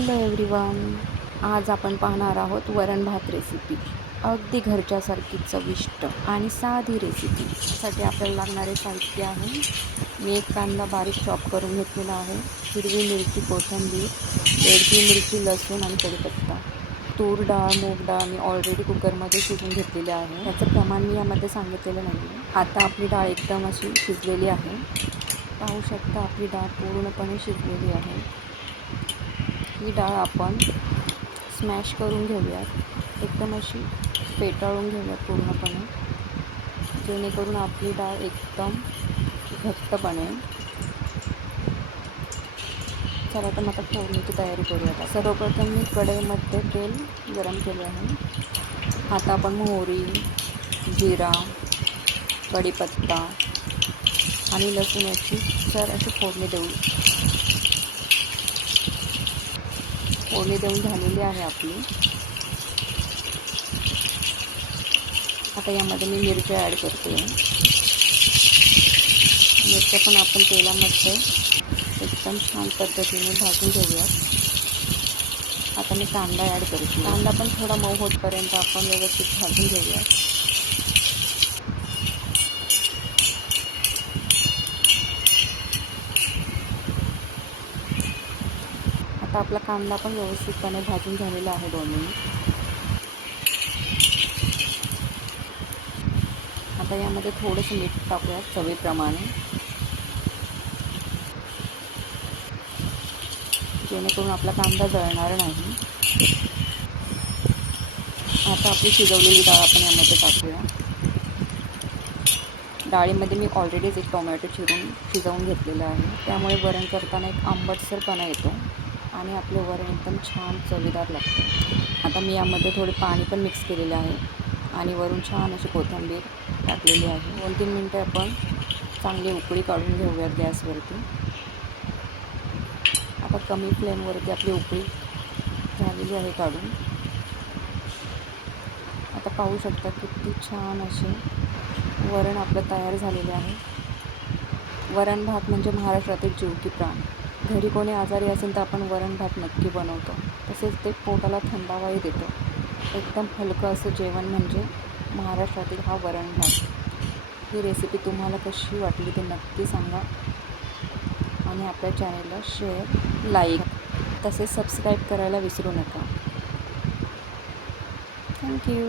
Hello everyone. आज आपण पाहणार आहोत वरण भात रेसिपी. अगदी घरच्यासारखी चविष्ट आणि साधी रेसिपी. यासाठी आपल्याला लागणारे साहित्य आहे: मी एक कांदा बारीक चॉप करून घेतलेला आहे, हिरवी मिरची, कोथिंबीर, बेडगी मिरची, लसूण आणि कढीपत्ता. तूर डाळ, मूग डाळ मी ऑलरेडी कुकरमध्ये शिजवून घेतलेली आहे. याचं प्रमाण मी यामध्ये सांगितलेलं नाही आहे. आता आपली डाळ एकदम अशी शिजलेली आहे. पाहू शकता आपली डाळ पूर्णपणे शिजलेली आहे. ही डाळ आपण स्मॅश करून घेऊयात, एकदम अशी फेटाळून घेऊयात पूर्णपणे, जेणेकरून आपली डाळ एकदम घट्ट बनेल. चला तर आता फोडणीची तयारी करूयात. सर्वप्रथम मी कढईमध्ये तेल गरम केले आहे. आता आपण मोहरी, जिरा, कढीपत्ता आणि लसूण याची अशी फोडणी देऊ. फोडणी देऊन झालेली आहे आपली. आता यामध्ये मी मिरच्या ॲड करते. मिरच्या पण आपण तेलामध्ये एकदम छान पद्धतीने भाजून घेऊया. आता मी कांदा ॲड करते. कांदा पण थोडा मऊ होतपर्यंत आपण व्यवस्थित भाजून घेऊया. आता आपला कांदा पण व्यवस्थितपणे भाजून झालेला आहे दोन्ही. आता यामध्ये थोडंसं मीठ टाकूया चवीप्रमाणे, जेणेकरून आपला कांदा जळणार नाही. आता आपली शिजवलेली डाळ आपण यामध्ये टाकूया. डाळीमध्ये मी ऑलरेडीच एक टोमॅटो चिरून शिजवून घेतलेलं आहे, त्यामुळे वरण करताना एक आंबटसरपणा येतो आणि आपले वरण एकदम छान चवीदार लागते. आता मी यामध्ये थोडे पाणी पण मिक्स केलेले आहे आणि वरून छान अशी कोथिंबीर टाकलेली आहे. 2-3 मिनटं आपण चांगली उकळी काढून घेऊयात गॅसवरती. आता कमी फ्लेमवरती आपली उकळी झालेली आहे काढून. आता पाहू शकता किती छान असे वरण आपलं तयार झालेले आहे. वरण भात म्हणजे महाराष्ट्रातील जीव की प्राण. घरी कोणी आजारी असेल तर आपण वरण भात नक्की बनवतो. तसेच ते पोटाला थंडावाही देतो. एकदम हलकं असं जेवण म्हणजे महाराष्ट्रातील हा वरण भात. ही रेसिपी तुम्हाला कशी वाटली ते नक्की सांगा आणि आपल्या चॅनलला शेअर, लाईक तसेच सबस्क्राईब करायला विसरू नका. थँक्यू.